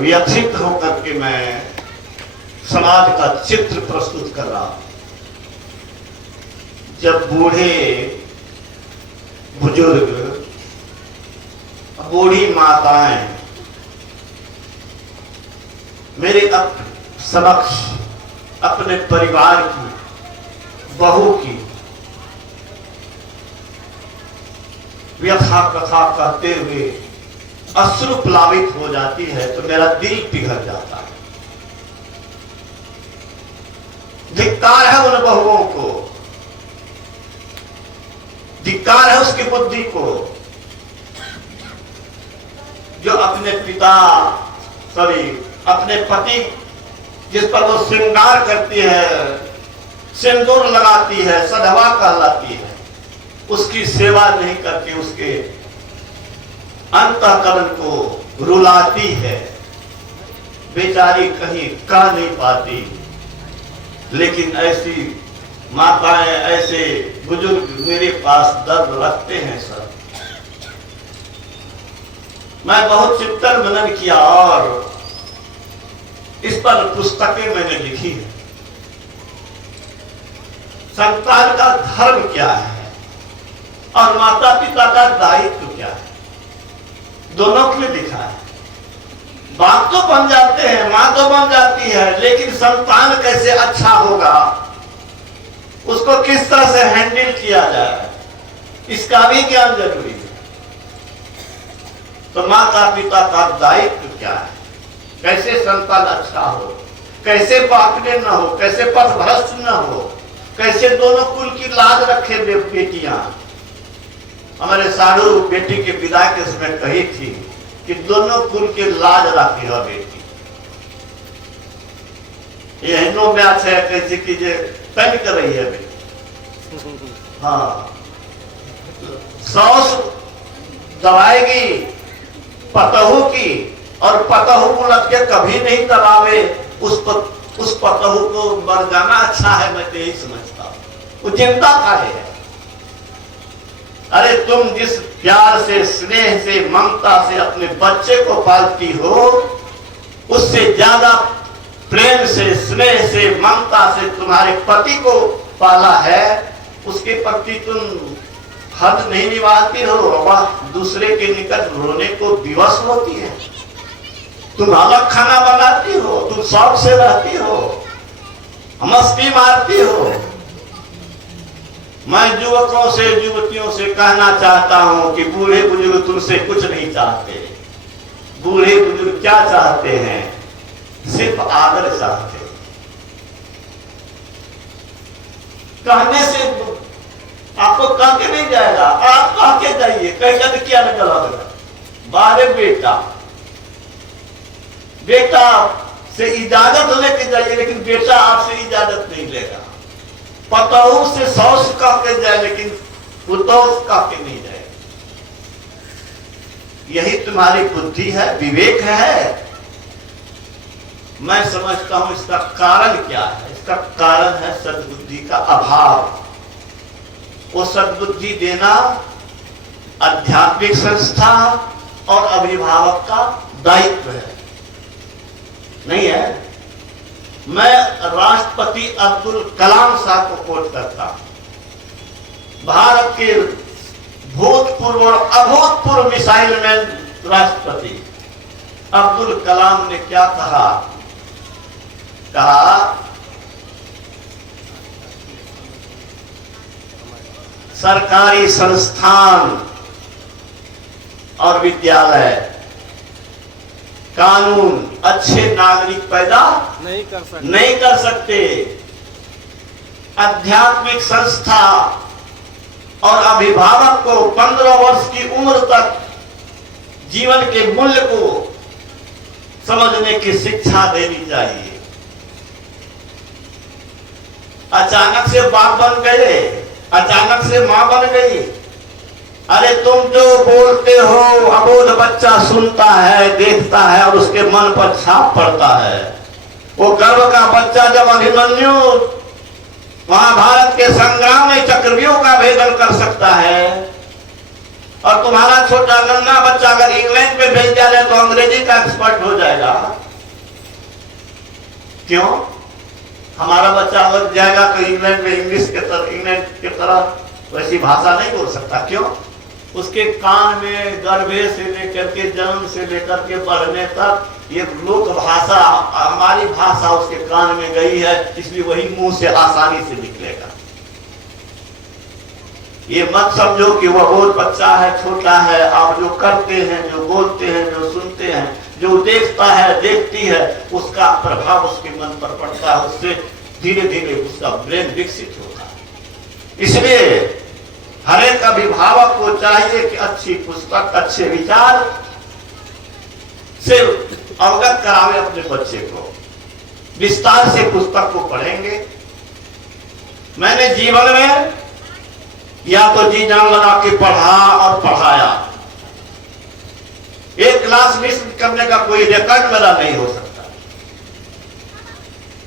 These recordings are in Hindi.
व्यथित होकर के मैं समाज का चित्र प्रस्तुत कर रहा हूं। जब बूढ़े बुजुर्ग, बूढ़ी माताएं मेरे समक्ष अपने परिवार की, बहू की व्यथा कथा कहते हुए अश्रु प्लावित हो जाती है तो मेरा दिल पिघल जाता है। धिक्कार है उन बहुओं को, धिक्कार है उसकी बुद्धि को जो अपने पिता अपने पति जिस पर वो श्रृंगार करती है, सिंदूर लगाती है, सधवा कहलाती है, उसकी सेवा नहीं करके उसके अंतःकरण को रुलाती है। बेचारी कहीं कह नहीं पाती, लेकिन ऐसी माताएं, ऐसे बुजुर्ग मेरे पास दर्द रखते हैं सर। मैं बहुत चिंतन मनन किया और इस पर पुस्तकें मैंने लिखी है। संतान का धर्म क्या है और माता पिता का दायित्व क्या है, दोनों के लिए लिखा है। बाप तो बन जाते हैं, मां तो बन जाती है, लेकिन संतान कैसे अच्छा होगा, उसको किस तरह से हैंडल किया जाए, इसका भी ज्ञान जरूरी है। तो माता पिता का दायित्व क्या है, कैसे संतान अच्छा हो, कैसे बाकने न हो, कैसे पथभ्रष्ट न हो, कैसे दोनों कुल की लाज रखे बेटियां। हमारे साधु बेटी के विदा के समय कही थी कि दोनों कुल के लाज रखी हो बेटी। ये हिंदू मैच है, कैसे कीजिए तंग कर रही है बेटी। हाँ, सौस दबाएगी पतहू की और पतहू को लटके कभी नहीं दबावे उस पतहू को मर जाना अच्छा है, मैं तो यही समझता हूं। वो जिंदा काहे है। अरे तुम जिस प्यार से, स्नेह से, ममता से अपने बच्चे को पालती हो, उससे ज्यादा प्रेम से, स्नेह से, ममता से तुम्हारे पति को पाला है, उसके प्रति तुम हद नहीं निभाती हो। वह दूसरे के निकट रोने को विवश होती है। तुम अलग खाना बनाती हो, तुम शौक से रहती हो, मस्ती मारती हो। मैं युवकों से, युवतियों से कहना चाहता हूं कि बूढ़े बुजुर्ग तुमसे कुछ नहीं चाहते। बूढ़े बुजुर्ग क्या चाहते हैं? सिर्फ आदर चाहते हैं। कहने से आपको कह के नहीं जाएगा, आप कह के जाइए। कह क्या निकल बारे बेटा से इजाजत लेके जाइए, लेकिन बेटा आपसे इजाजत नहीं लेगा। पतहू से सौस कह के जाए, लेकिन पुतौस कह के नहीं जाए। यही तुम्हारी बुद्धि है, विवेक है। मैं समझता हूं इसका कारण क्या है। इसका कारण है सद्बुद्धि का अभाव। वो सद्बुद्धि देना आध्यात्मिक संस्था और अभिभावक का दायित्व है, नहीं है। मैं राष्ट्रपति अब्दुल कलाम साहब को कोट करता हूं। भारत के भूतपूर्व और अभूतपूर्व मिसाइल मैन राष्ट्रपति अब्दुल कलाम ने क्या कहा? सरकारी संस्थान और विद्यालय, कानून अच्छे नागरिक पैदा नहीं कर सकते। आध्यात्मिक संस्था और अभिभावक को 15 वर्ष की उम्र तक जीवन के मूल्य को समझने की शिक्षा देनी चाहिए। अचानक से बाप बन गए, अचानक से मां बन गई। अरे तुम जो बोलते हो अबोध बच्चा सुनता है, देखता है और उसके मन पर छाप पड़ता है। वो गर्भ का बच्चा जब अभिमन्यु महाभारत के संग्राम में चक्रव्यूह का भेदन कर सकता है, और तुम्हारा छोटा गन्ना बच्चा अगर इंग्लैंड में भेज दिया जाए तो अंग्रेजी का एक्सपर्ट हो जाएगा। क्यों? हमारा बच्चा लग जाएगा तो इंग्लैंड में इंग्लैंड की तरह वैसी भाषा नहीं बोल सकता। क्यों? उसके कान में गर्भे से लेकर के जन्म से लेकर के बढ़ने तक ये लोक भाषा, हमारी भाषा उसके कान में गई है, इसलिए वही मुंह से आसानी से निकलेगा। ये मत समझो कि वह बहुत बच्चा है, छोटा है। आप जो करते हैं, जो बोलते हैं, जो सुनते हैं, जो देखता है, देखती है, उसका प्रभाव उसके मन पर पड़ता है। उससे धीरे धीरे उसका ब्रेन विकसित होता है। इसलिए हर एक अभिभावक को चाहिए कि अच्छी पुस्तक, अच्छे विचार से अवगत करावे अपने बच्चे को। विस्तार से पुस्तक को पढ़ेंगे। मैंने जीवन में या तो जी जान लगा के पढ़ा और पढ़ाया। एक क्लास मिस करने का कोई रिकॉर्ड मेरा नहीं हो सकता।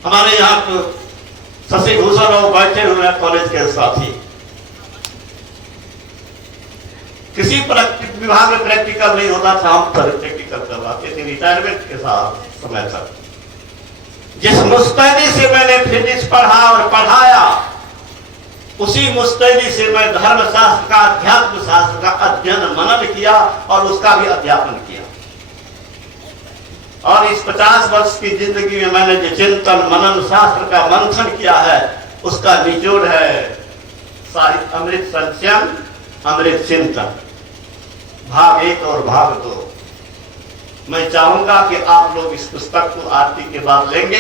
हमारे यहां तो शशि भूषण और बैठे हुए कॉलेज के साथी, किसी विभाग में प्रैक्टिकल नहीं होता था, हम प्रैक्टिकल करवाते थे रिटायरमेंट के साथ समय तक। जिस मुस्तैदी से मैंने फिजिक्स पढ़ा और पढ़ाया, उसी मुस्तैदी से मैं धर्मशास्त्र का, अध्यात्म शास्त्र का अध्ययन मनन किया और उसका भी अध्यापन किया। और इस 50 वर्ष की जिंदगी में मैंने जो चिंतन मनन शास्त्र का मंथन किया है, उसका निचोड़ है साहित्य अमृत संचयन, अमृत चिंतन, भाग 1 और भाग 2। मैं चाहूंगा कि आप लोग इस पुस्तक को आरती के बाद लेंगे।